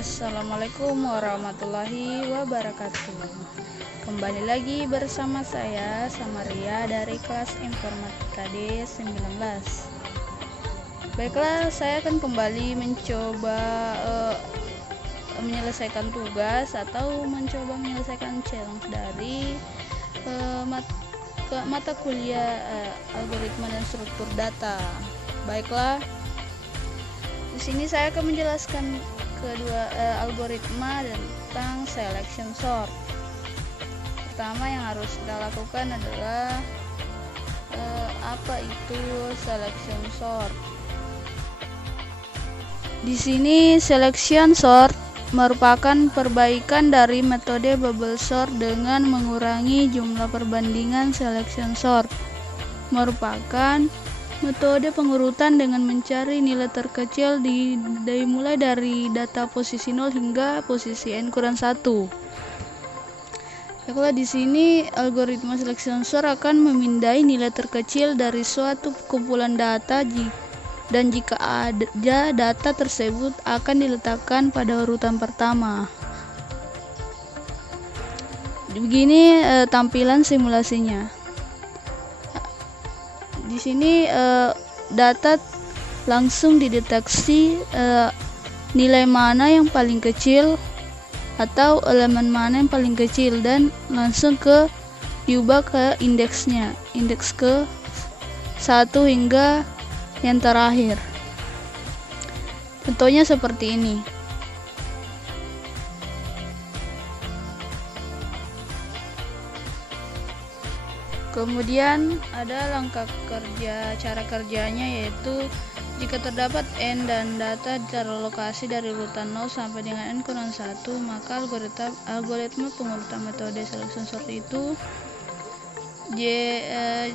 Assalamualaikum warahmatullahi wabarakatuh. Kembali lagi bersama saya Samaria dari kelas Informatika D19. Baiklah, saya akan kembali mencoba menyelesaikan tugas atau mencoba menyelesaikan challenge dari mata kuliah algoritma dan struktur data. Baiklah, di sini saya akan menjelaskan kedua algoritma tentang selection sort. Pertama yang harus kita lakukan adalah apa itu selection sort. Di sini selection sort merupakan perbaikan dari metode bubble sort dengan mengurangi jumlah perbandingan. Selection sort merupakan metode pengurutan dengan mencari nilai terkecil dimulai dari data posisi 0 hingga posisi n kurang 1. Baiklah, di sini algoritma selection sort akan memindai nilai terkecil dari suatu kumpulan data dan jika ada data tersebut akan diletakkan pada urutan pertama. Begini tampilan simulasinya. Di sini data langsung dideteksi nilai mana yang paling kecil atau elemen mana yang paling kecil dan langsung diubah ke indeksnya, indeks ke 1 hingga yang terakhir. Contohnya seperti ini. Kemudian ada langkah cara kerjanya, yaitu jika terdapat n dan data terlokasi dari urutan 0 sampai dengan n kurang 1, maka algoritma pengurutan metode selection sort itu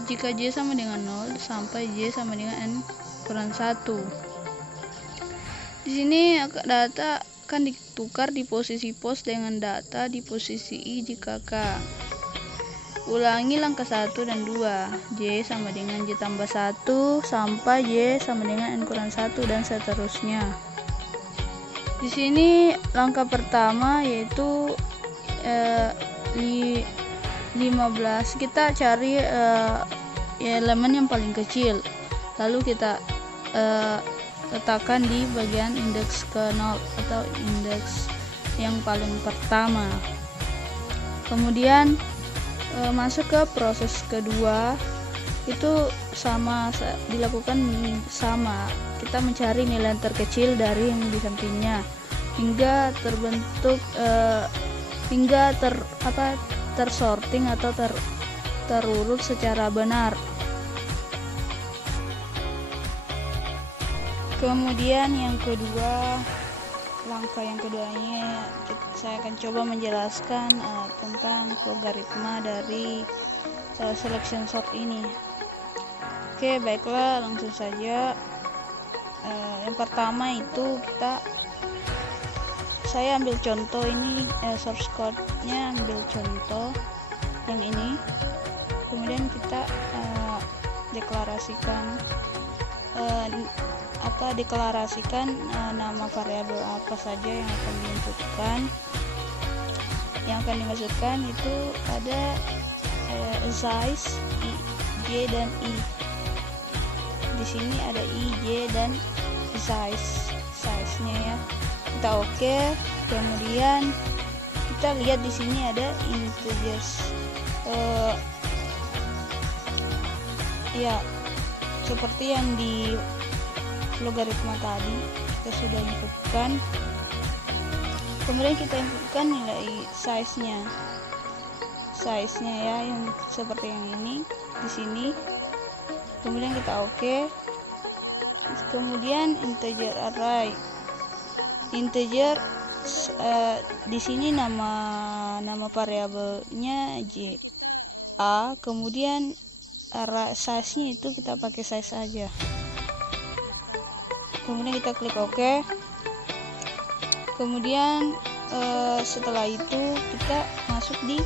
jika j sama dengan 0 sampai j sama dengan n kurang 1. Di sini data akan ditukar di posisi pos dengan data di posisi i jika k. Ulangi langkah 1 dan 2, j sama dengan j tambah 1 sampai j sama dengan n kurang 1 dan seterusnya. Di sini langkah pertama yaitu 15, kita cari elemen yang paling kecil, lalu kita letakkan di bagian indeks ke 0 atau indeks yang paling pertama. Kemudian masuk ke proses kedua, itu dilakukan sama, kita mencari nilai terkecil dari yang di sampingnya hingga terbentuk tersorting atau terurut secara benar. Kemudian langkah yang keduanya saya akan coba menjelaskan tentang logaritma dari selection sort ini. Oke, baiklah, langsung saja. Yang pertama itu saya ambil contoh ini, source code-nya ambil contoh yang ini. Kemudian kita deklarasikan nama variabel apa saja yang akan diinputkan. Yang akan dimasukkan itu ada size, j dan i. Di sini ada i, j dan size-nya ya. Kita oke. Kemudian kita lihat di sini ada integers. Ya, seperti yang di logaritma tadi kita sudah inputkan. Kemudian kita inputkan nilai size-nya ya, yang seperti yang ini di sini. Kemudian kita oke. Kemudian integer array, di sini nama variabelnya j a. Kemudian size-nya itu kita pakai size aja. Kemudian kita klik OK. Kemudian setelah itu kita masuk di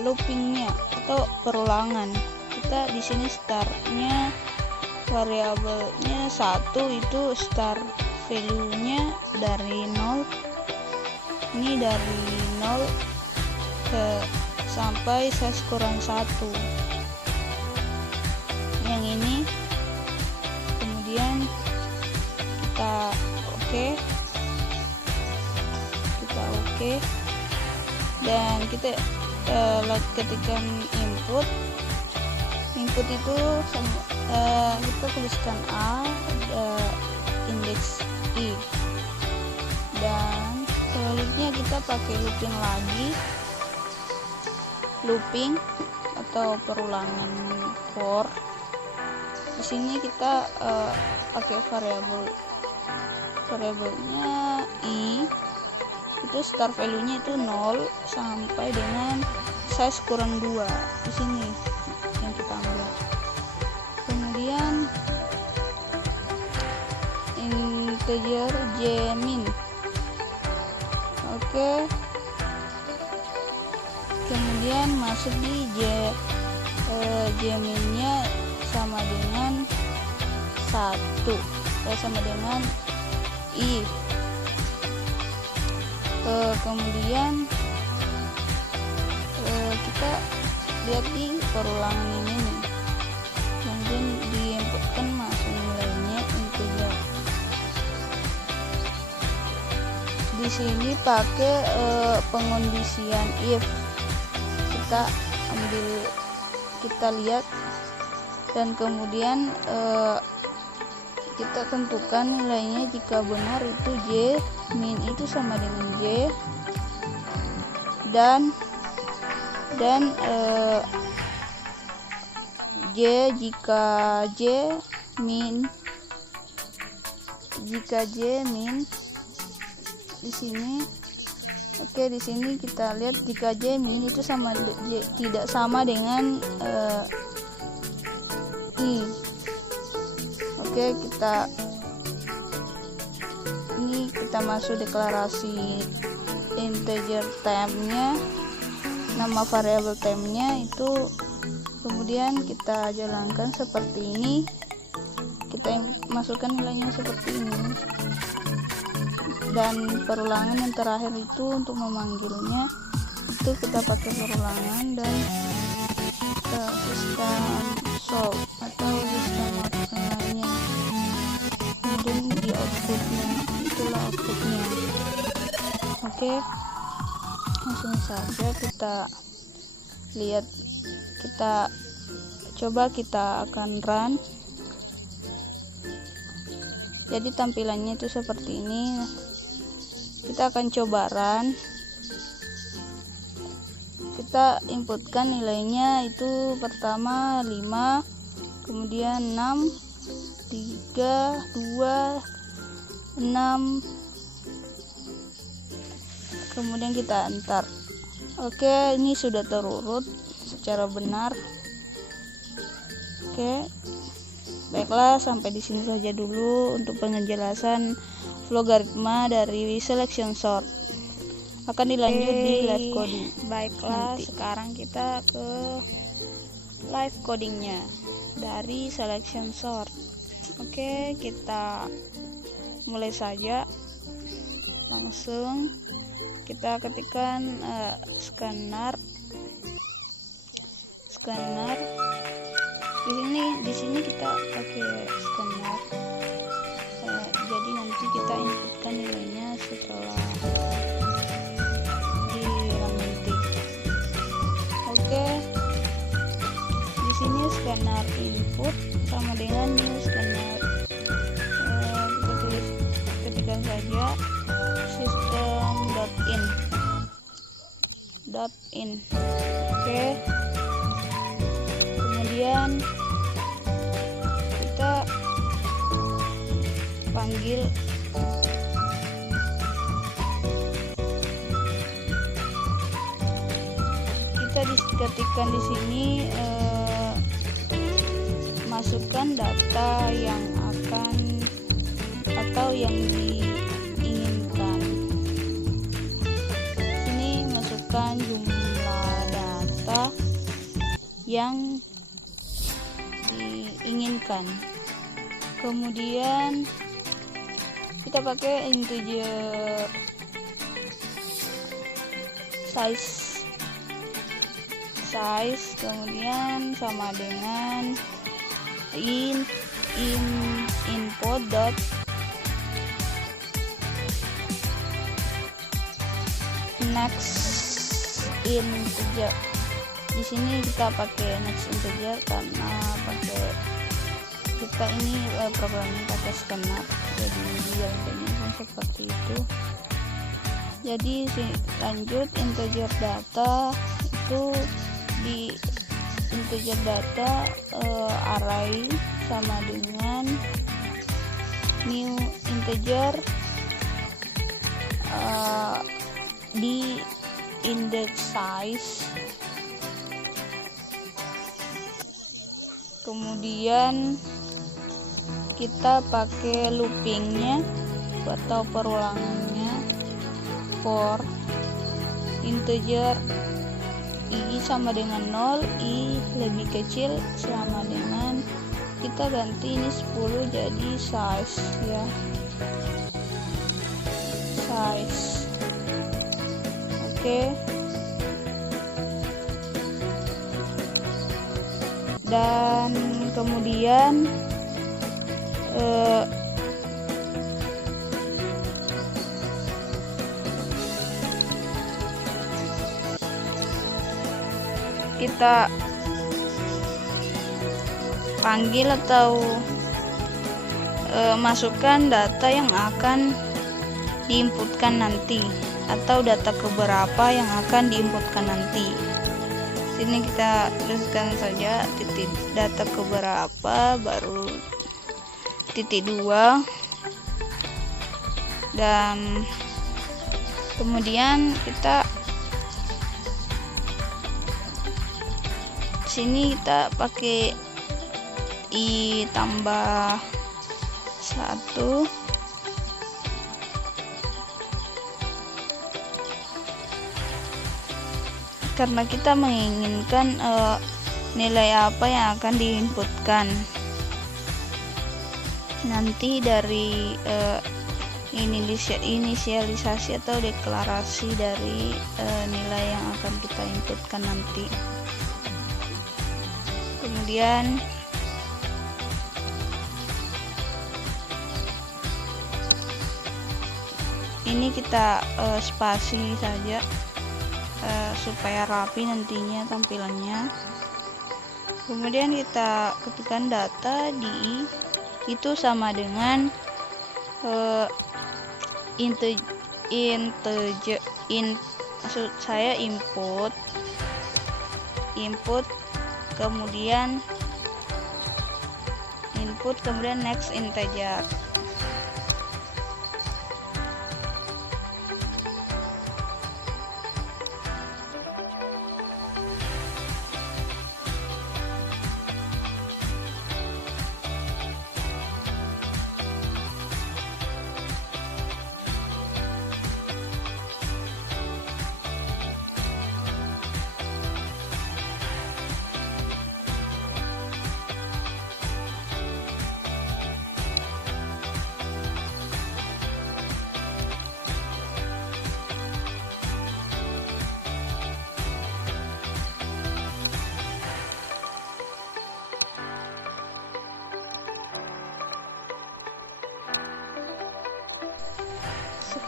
loopingnya atau perulangan. Kita di sini startnya variabelnya 1 itu start value-nya dari 0, ini dari 0 ke sampai size kurang 1 yang ini. Kemudian kita oke, dan kita ketikkan input itu kita tuliskan A, indeks I, dan selanjutnya kita pakai looping atau perulangan for. Di sini kita pakai variabelnya I, itu start value-nya itu 0 sampai dengan size kurang 2. Di sini yang kita ambil. Kemudian integer jmin. Oke. Kemudian masuk di jmin-nya sama dengan 1, sama dengan I. Kemudian kita lihat di perulangan ini nih, kemudian diinputkan masuk nilainya integer. Di sini pakai pengondisian if. Kita lihat, dan kemudian kita tentukan nilainya. Jika benar itu J min itu sama dengan J, dan J jika J min di sini. Oke, di sini kita lihat jika J min itu tidak sama dengan I. Oke, kita masuk deklarasi integer time-nya, nama variabel time-nya itu, kemudian kita jalankan seperti ini. Kita masukkan nilainya seperti ini. Dan perulangan yang terakhir itu untuk memanggilnya itu kita pakai perulangan dan sistem solve atau sistem lainnya. Kemudian di outputnya, itulah outputnya. Oke, langsung saja kita lihat. Kita akan run. Jadi tampilannya itu seperti ini. Kita akan coba run. Kita inputkan nilainya itu pertama 5, kemudian 6, 3, 2, 6, kemudian kita enter. Oke, ini sudah terurut secara benar. Oke, baiklah, sampai di sini saja dulu untuk penjelasan logaritma dari selection sort. Akan dilanjut di live coding. Baiklah, sekarang kita ke live codingnya dari selection sort. Oke, kita mulai saja. Langsung kita ketikkan scanner. Di sini kita pakai scanner. Jadi nanti kita inputkan nilainya setelah dilantik. Oke, di sini scanner input sama dengan new scanner. Kita ketikkan saja system.in. Oke, kemudian kita panggil ketikkan di sini masukkan data yang akan atau yang diinginkan. Sini masukkan jumlah data yang diinginkan. Kemudian kita pakai integer size, kemudian sama dengan input dot next integer. Di sini kita pakai next integer karena kita ini programnya pakai scanner, jadi biasanya seperti itu. Jadi lanjut integer data itu di integer data array sama dengan new integer di index size, kemudian kita pakai loopingnya atau perulangannya for integer i sama dengan 0, i lebih kecil sama dengan, kita ganti ini 10 jadi size ya, size. Oke. Dan kemudian kita panggil atau masukkan data yang akan diinputkan nanti atau data keberapa yang akan diinputkan nanti. Sini kita tuliskan saja titik data keberapa, baru titik 2, dan kemudian kita sini kita pakai i tambah 1 karena kita menginginkan nilai apa yang akan diinputkan nanti dari inisialisasi atau deklarasi dari nilai yang akan kita inputkan nanti. Kemudian ini kita spasi saja supaya rapi nantinya tampilannya. Kemudian kita ketikkan data di itu sama dengan maksud saya input kemudian next integer.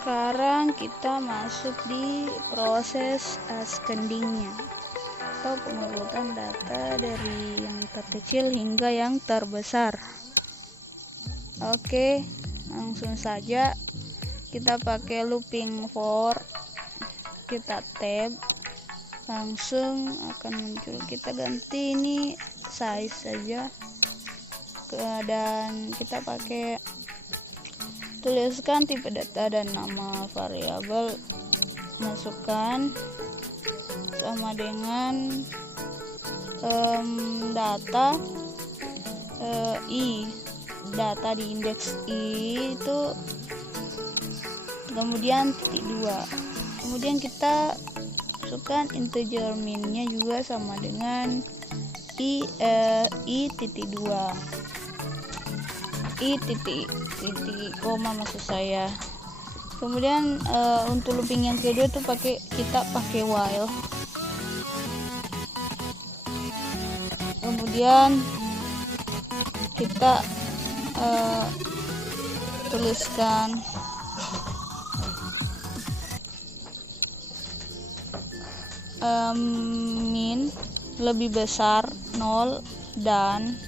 Sekarang kita masuk di proses ascendingnya atau pengurutan data dari yang terkecil hingga yang terbesar. Oke, langsung saja kita pakai looping for, kita tab, langsung akan muncul. Kita ganti ini size saja dan kita pakai tuliskan tipe data dan nama variabel, masukkan sama dengan data i, data di indeks i itu, kemudian titik 2, kemudian kita masukkan integer min-nya juga sama dengan i titik 2. i titik koma maksud saya. Kemudian untuk looping yang kedua tuh kita pakai while. Kemudian kita tuliskan min lebih besar 0 dan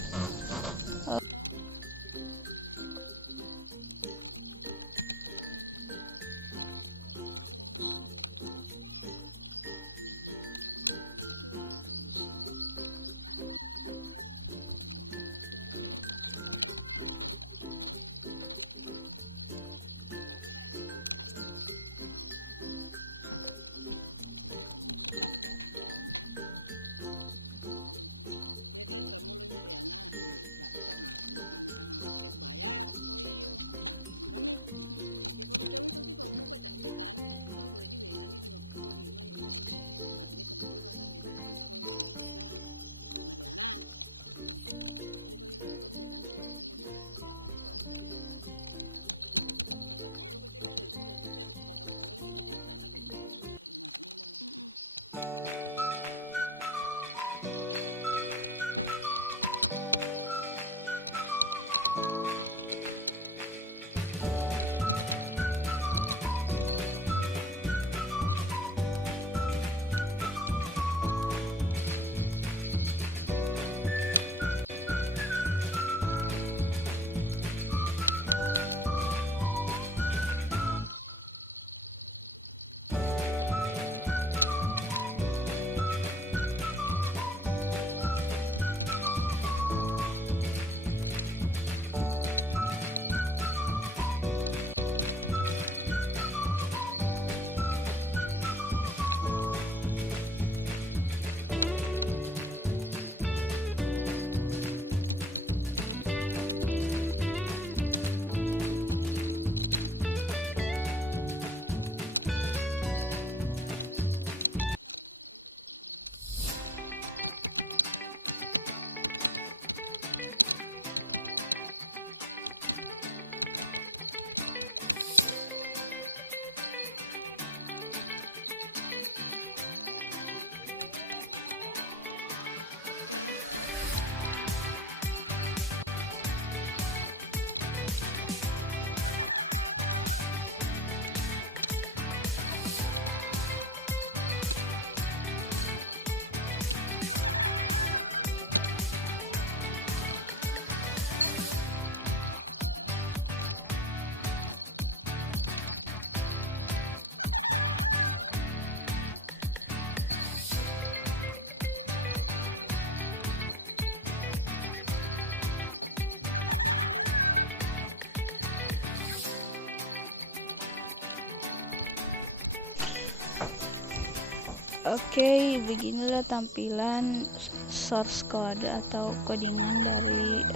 Oke, beginilah tampilan source code atau codingan dari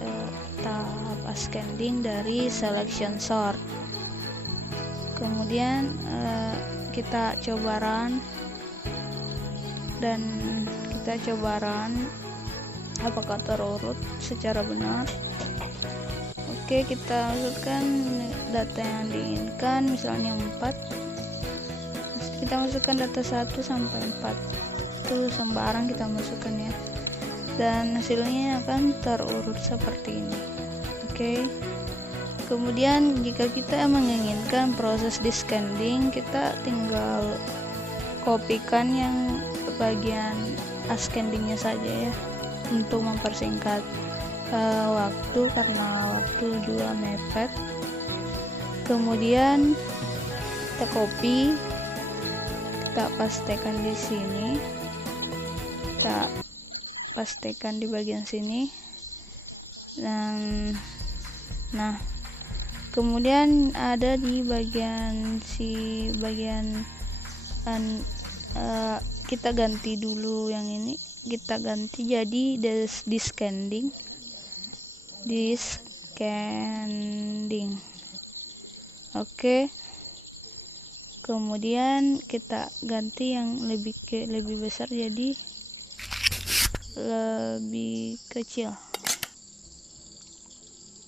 tahap ascending dari selection sort. Kemudian kita coba run dan kita coba run apakah terurut secara benar. Oke, kita masukkan data yang diinginkan, misalnya 4. Kita masukkan data 1 sampai 4 itu sembarang kita masukkan ya, dan hasilnya akan terurut seperti ini. Oke, kemudian jika kita menginginkan proses descending, kita tinggal kopikan yang bagian ascendingnya saja ya, untuk mempersingkat waktu, karena waktu juga mepet. Kemudian kita copy, kita pastekan di sini, kita pastekan di bagian sini, dan nah kemudian ada di bagian kita ganti dulu yang ini, kita ganti jadi descending. Oke, kemudian kita ganti yang lebih besar jadi lebih kecil.